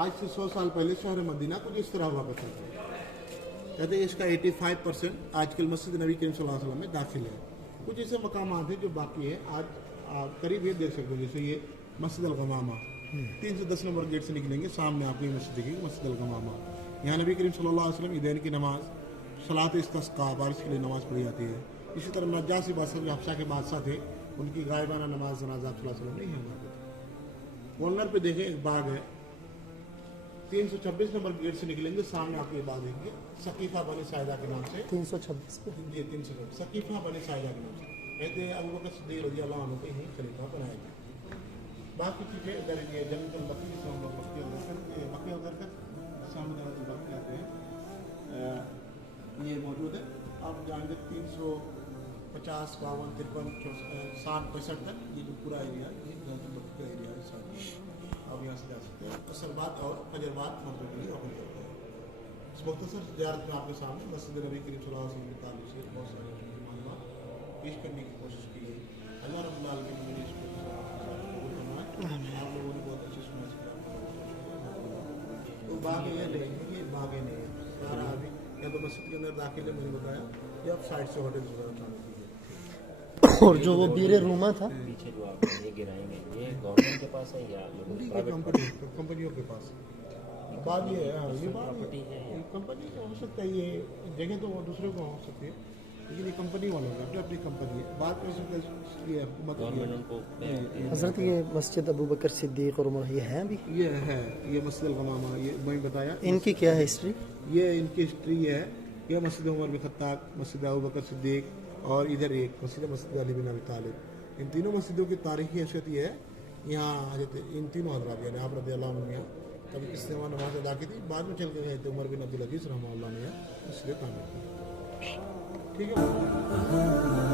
آج سے 100 سال پہلے شہر مدینہ کچھ اس طرح ہوا کرتا تھا. کہتے ہیں اس کا 85% آج کل مسجد نبی کریم صلی اللہ علیہ وسلم میں داخل ہے. کچھ ایسے مقامات ہیں جو باقی ہیں آج قریب یہ دیکھ سکتے ہو, جیسے یہ مسجد الغمامہ 310 نمبر گیٹ سے نکلیں گے, سامنے آپ کو یہ مسجد دیکھیں گے, مسجد الغمامہ. یہاں نبی کریم صلی اللہ علیہ وسلم عیدین کی نماز, صلاۃ استسقاء, بارش کے لیے نماز پڑھی جاتی ہے. اسی طرح نجاشی بادشاہ جو حبشہ کے بادشاہ تھے, ان کی غائبانہ نماز جنازہ صلی اللہ علیہ وسلم نے یہاں پڑھی تھی. کارنر پہ دیکھیں ایک باغ ہے, 326 نمبر گیٹ سے نکلیں گے, سامنے آپ کو یہ باغ دیکھیں گے, ثقیفہ بنی ساعدہ کے نام سے. 326 پہ جی 326 ثقیفہ بنی ساعدہ کے نام سے. کہتے ہیں ابو بکر صدیق رضی اللہ عنہ کو یہیں خلیفہ بنایا گیا. باقی چیزیں ادھر یہ جنت البقیع سے ہم لوگ بقیع ادھر کر سامنے جنت البقیع آتے ہیں, یہ موجود ہے. آپ جائیں گے 350 52 53 60 65 تک یہ جو پورا ایریا ہے یہ جنت البقیع کا ایریا ہے ساتھ. آپ یہاں سے جا سکتے ہیں. اصل بات اور فجر بات مغرب کے لیے اوپن کرتے ہیں. اس مختصر زیارت میں آپ کے سامنے مسجد نبی کریم صلی اللہ علیہ وسلم کے تعلق سے بہت سارے معلومات پیش کرنے کی کوشش کی ہے. اللہ رب العالمین نے اس کو آپ لوگوں نے بہت اچھی سنا سکھا. تو باغ یہ نہیں ہے, یہ باغ نہیں ہے سارا. ابھی یا تو مسجد کے اندر داخل ہے, میں نے بتایا, یا آپ سائڈ سے ہوٹل وغیرہ چاہتے ہیں. اور جو وہ بیر روما تھا پیچھے جو آپ یہ گرائیں گے یہ گورنمنٹ کے پاس ہے یا کمپنیوں کے پاس. بات یہ ہے, یہ بات کمپنی کا ہو سکتا ہے, یہ جگہ تو دوسرے کو ہو سکتی ہے, لیکن یہ کمپنی والوں کا اپنی کمپنی ہے. بات میں سکتا ہے حکومت حضرت یہ مسجد ابو بکر صدیق اور یہ ہیں بھی, یہ ہے, یہ مسجد الغمامہ, یہ میں بتایا. ان کی کیا ہے ہسٹری؟ یہ ان کی ہسٹری ہے, یہ مسجد عمر بن خطاب, مسجد ابو بکر صدیق, اور ادھر ایک مسجد علی بن ابی طالب. ان تینوں مسجدوں کی تاریخی حیثیت یہ ہے, یہاں حضرت ان تینوں حضرات یعنی آپ رضی اللہ عنہ کبھی کس نے وہاں نماز ادا کی تھی, بعد میں چل کے گئے تھے عمر بن عبدالعزیز رحمہ اللہ نے اس لیے تعمیر کی. ٹھیک ہے.